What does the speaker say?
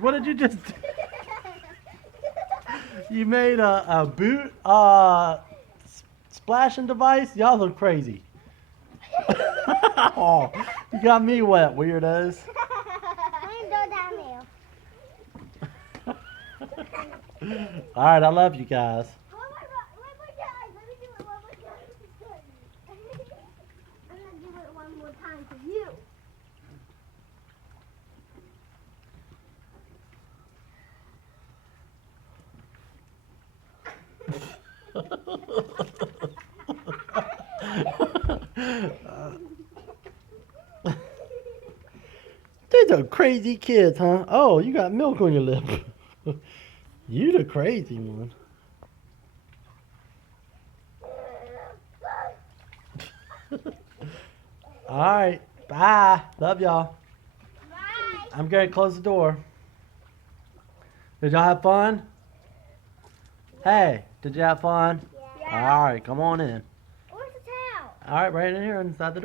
What did you just do? You made a boot splashing device? Y'all look crazy. Oh, you got me wet, weirdos. Alright, I love you guys. One more time for you. These are crazy kids, huh? Oh, you got milk on your lip. You the crazy one. Alright, bye. Love y'all. Bye. I'm going to close the door. Did y'all have fun? Hey, did you have fun? Yeah. Alright, come on in. Where's the towel? Alright, right in here inside the door.